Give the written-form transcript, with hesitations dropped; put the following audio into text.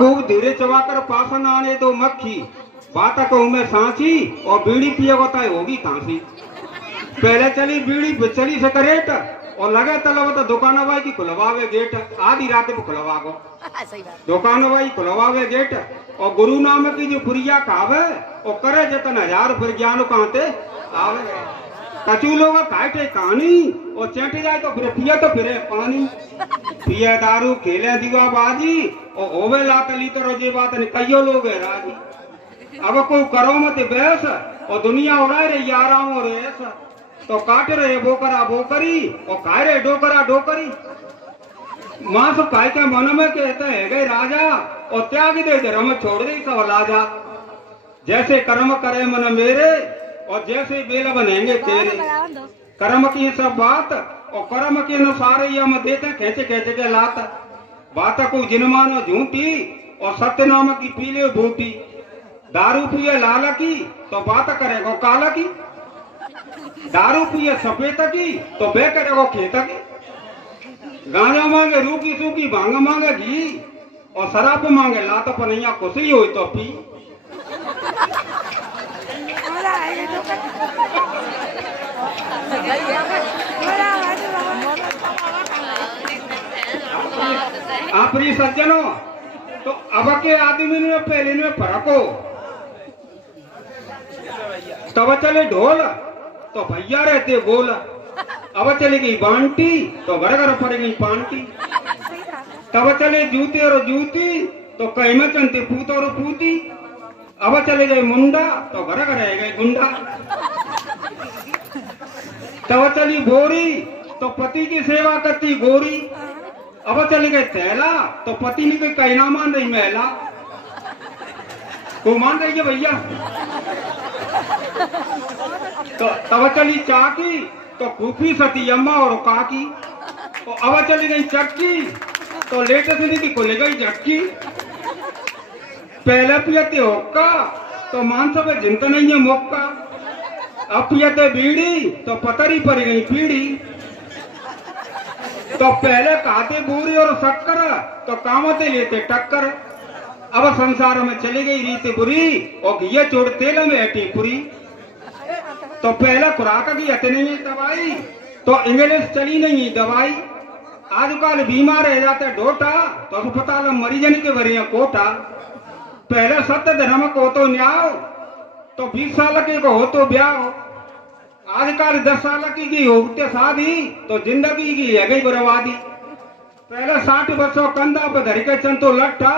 खूब धीरे चबाकर पासन आने दो मक्खी, बात कहूँ मैं सांची, और बीड़ी पिए बताए होगी कांसी। पहले चली बीड़ी चली से करेट, और लगे तलब तो दुकान वाई की खुलवावे गेट, आधी रात को खुलवा गो दुकान वाई खुलवावे गेट। और गुरु नाम की जो पुरिया कावे, और करे जतन हजार फिर ज्ञान कहते आवे। कचू लोग काटे कहानी, और चेट जाए तो फिर पिया तो फिर पानी, पिया दारू खेले दीवा बाजी, और होवे लात ली तो रोजे बात नहीं कईयो लोग है राजी। अब कोई करो मत बैस, और दुनिया उड़ाए रही आराम और ऐसा, तो काट रहे बोकरा बोकरी, और खाए रहे डोकरा डोकरी। मां सब काय के मन में कहते है गए राजा, और त्याग दे धर्म छोड़ दे सब लाजा। जैसे कर्म करे मन मेरे, और जैसे बेल बनेंगे तेरे। कर्म की सब बात, और कर्म के अनुसार ही हम देते खेचे खेचे के लात। बात को जिन मानो झूठी, और सत्य नाम की पीले बूटी। दारू पिए लाल की, तो बात करेगो काला की। दारू पिए सफेद की, तो बे करेगो खेत की। गांजा मांगे रूकी सूखी, भांग मांगे घी, और शराब मांगे लात पनैया खुशी हुई तो पी। आपरी सज्जनों, तो अब के आदमी में पहले में फर्क हो। तब चले ढोल, तो भैया रहते गोल। अब चली गई बांटी, तो घर घर पड़ गई पांटी। तब चले जूते और जूती, तो कहीं में चलते पूत और पूती। अब चले गए मुंडा, तो घर घर रह गए गुंडा। तब चली बोरी, तो पति की सेवा करती गोरी। अब चली गए थैला, तो पति ने कोई कहना मान रही महिला को मान रही है भैया। तो तब चली चाकी, तो खूफी सती अम्मा और काकी। तो अब चली गई चक्की, तो लेटेस्ट नीति को ले गई झक्की। पहले पियते होक्का, तो मांस में जिंत नहीं है मौका। अब पियते बीड़ी, तो पतरी पड़ गई पीड़ी। तो पहले खाते बूरी और शक्कर, तो कामते लेते टक्कर। अब संसार में चली गई रीति बुरी, और घिये चोड़ तेल में हटी पूरी। तो पहले खुराक की हट नहीं दवाई, तो इंग्लिश चली नहीं दवाई। आजकल बीमार रह जाते ढोटा, तो अस्पताल में मरीजन के भरिया कोटा। पहले सत्य धर्म को तो न्याय, तो 20 साल के को हो तो ब्याह। आजकल 10 साल की होते शादी, तो जिंदगी की है गई बर्बादी। पहले 60 वर्षों कंधा पे धर के चंतो लट्ठा,